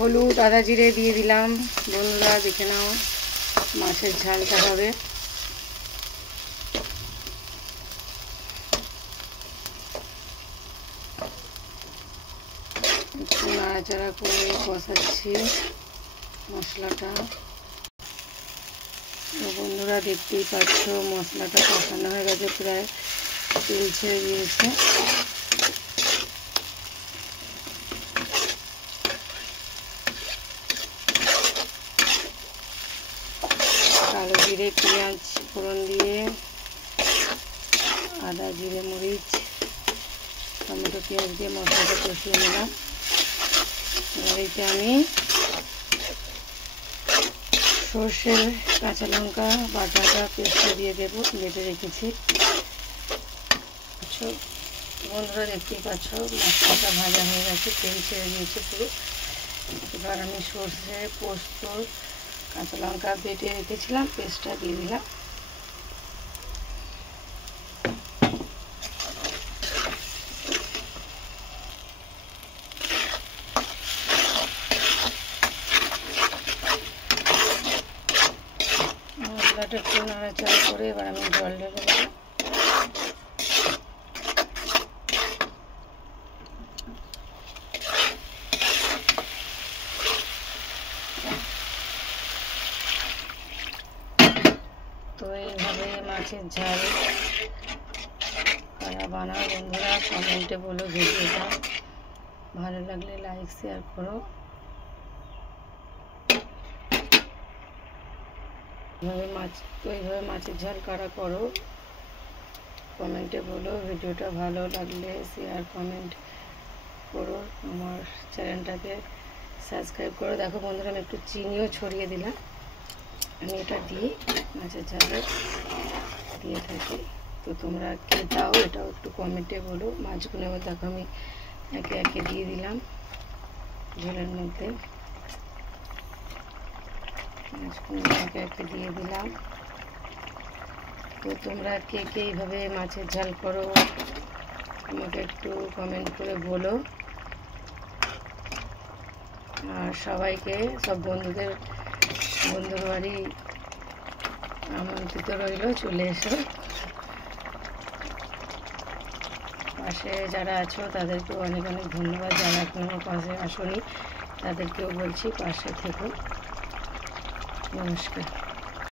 হলুদ আদা জিরে দিয়ে দিলাম। বন্ধুরা দেখে নাও মাছের ঝালটা হবে। একটু নাড়াচাড়া করে কষাচ্ছি মশলাটা। তো বন্ধুরা দেখতেই পাচ্ছ মশলাটা কষানো হয়ে গেছে, প্রায় তেল ছেড়ে দিয়েছে। কালো জিরে পেঁয়াজ ফোড়ন দিয়ে আদা জিরে মরিচ টমেটো পেঁয়াজ দিয়ে মশলাটা কষিয়ে নিলাম। এবার এতে আমি সর্ষের কাঁচা লঙ্কা বাটাটা পেস্টটা দিয়ে দেবো, বেটে রেখেছি। বন্ধুরা দেখতেই পাচ্ছ মশলাটা ভাজা হয়ে গেছে, তেল ছেড়ে দিয়েছে পুরো। এবার আমি সর্ষে পোস্ত কাঁচা লঙ্কা বেটে রেখেছিলাম, পেস্টটা দিয়ে দিলাম। মশলাটা একটু নাড়াচাড়া করে এবার আমি জল ঢেলে দেবো। তো এইভাবে মাছের ঝাল কারা বানাও বন্ধুরা, কমেন্টে বলো ভিডিওটা ভালো লাগলে লাইক শেয়ার করো। এইভাবে মাছের ঝাল কারা করো কমেন্টে বলো। ভিডিওটা ভালো লাগলে শেয়ার কমেন্ট করো, আমার চ্যানেলটাকে সাবস্ক্রাইব করো। দেখো বন্ধুরা আমি একটু চিনিও ছড়িয়ে দিলাম, আমি এটা দিয়ে মাছের ঝালে দিয়ে থাকি। তো তোমরা কে দাও এটাও একটু কমেন্টে বলো। মাছগুলো এবার দেখো আমি একে একে দিয়ে দিলাম ঝোলের মধ্যে। মাছগুলো একে একে দিয়ে দিলাম। তো তোমরা কে কে এইভাবে মাছের ঝাল করো আমাকে একটু কমেন্ট করে বলো। আর সবাইকে সব বন্ধুর বাড়ি আমন্ত্রিত রইল, চলে এসো। পাশে যারা আছো তাদেরকেও অনেক অনেক ধন্যবাদ। যারা এখনো পাশে আসোনি তাদেরকেও বলছি পাশে থেকো। নমস্কার।